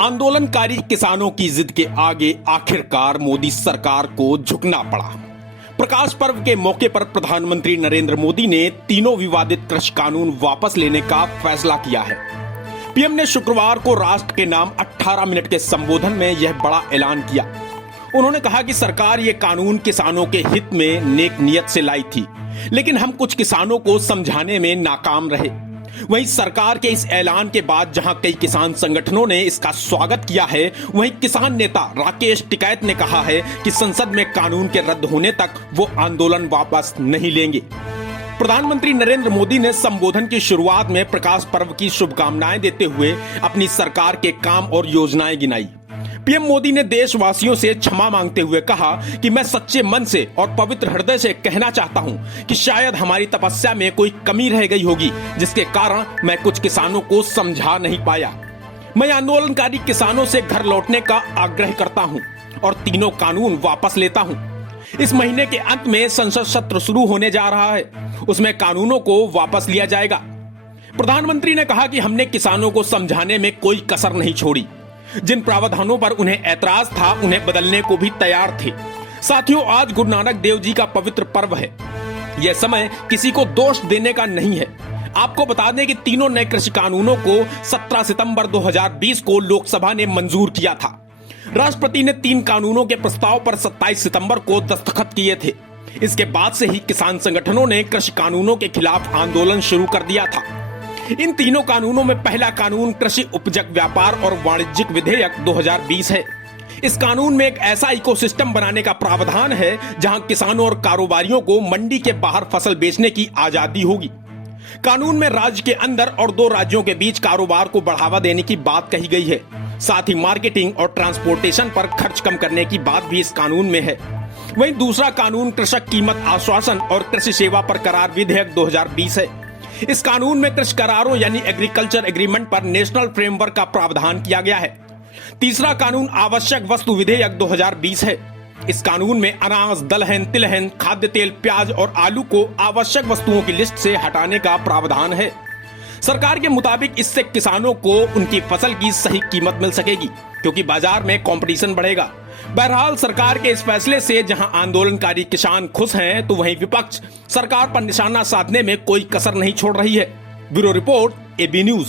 आंदोलनकारी किसानों की जिद के आगे आखिरकार मोदी सरकार को झुकना पड़ा। प्रकाश पर्व के मौके पर प्रधानमंत्री नरेंद्र मोदी ने तीनों विवादित कृषि कानून वापस लेने का फैसला किया है। पीएम ने शुक्रवार को राष्ट्र के नाम 18 मिनट के संबोधन में यह बड़ा ऐलान किया। उन्होंने कहा कि सरकार ये कानून किसानों के हित में नेक नियत से लाई थी, लेकिन हम कुछ किसानों को समझाने में नाकाम रहे। वहीं सरकार के इस ऐलान के बाद जहां कई किसान संगठनों ने इसका स्वागत किया है, वहीं किसान नेता राकेश टिकैत ने कहा है कि संसद में कानून के रद्द होने तक वो आंदोलन वापस नहीं लेंगे। प्रधानमंत्री नरेंद्र मोदी ने संबोधन की शुरुआत में प्रकाश पर्व की शुभकामनाएं देते हुए अपनी सरकार के काम और योजनाएं गिनाई। पीएम मोदी ने देशवासियों से क्षमा मांगते हुए कहा कि मैं सच्चे मन से और पवित्र हृदय से कहना चाहता हूं कि शायद हमारी तपस्या में कोई कमी रह गई होगी, जिसके कारण मैं कुछ किसानों को समझा नहीं पाया। मैं आंदोलनकारी किसानों से घर लौटने का आग्रह करता हूं और तीनों कानून वापस लेता हूं। इस महीने के अंत में संसद सत्र शुरू होने जा रहा है, उसमें कानूनों को वापस लिया जाएगा। प्रधानमंत्री ने कहा कि हमने किसानों को समझाने में कोई कसर नहीं छोड़ी। जिन प्रावधानों पर उन्हें ऐतराज था, उन्हें बदलने को भी तैयार थे। साथियों, आज गुरु नानक देव जी का पवित्र पर्व है। यह समय किसी को दोष देने का नहीं है। आपको बता दें कि तीनों नए कृषि कानूनों को 17 सितंबर 2020 को लोकसभा ने मंजूर किया था। राष्ट्रपति ने 3 कानूनों के प्रस्ताव पर 27 सितंबर को दस्तखत किए थे। इसके बाद से ही किसान संगठनों ने कृषि कानूनों के खिलाफ आंदोलन शुरू कर दिया था। इन तीनों कानूनों में पहला कानून कृषि उपजक व्यापार और वाणिज्यिक विधेयक 2020 है। इस कानून में एक ऐसा इकोसिस्टम बनाने का प्रावधान है जहां किसानों और कारोबारियों को मंडी के बाहर फसल बेचने की आजादी होगी। कानून में राज्य के अंदर और 2 राज्यों के बीच कारोबार को बढ़ावा देने की बात कही गई है। साथ ही मार्केटिंग और ट्रांसपोर्टेशन पर खर्च कम करने की बात भी इस कानून में है। वहीं दूसरा कानून कृषक कीमत आश्वासन और कृषि सेवा पर करार विधेयक 2020 है। इस कानून में कृषि करारों यानी एग्रीकल्चर एग्रीमेंट पर नेशनल फ्रेमवर्क का प्रावधान किया गया है। तीसरा कानून आवश्यक वस्तु विधेयक 2020 है। इस कानून में अनाज, दलहन, तिलहन, खाद्य तेल, प्याज और आलू को आवश्यक वस्तुओं की लिस्ट से हटाने का प्रावधान है। सरकार के मुताबिक इससे किसानों को उनकी फसल की सही कीमत मिल सकेगी, क्योंकि बाजार में कंपटीशन बढ़ेगा। बहरहाल, सरकार के इस फैसले से जहां आंदोलनकारी किसान खुश हैं, तो वहीं विपक्ष सरकार पर निशाना साधने में कोई कसर नहीं छोड़ रही है। Bureau report, AB news.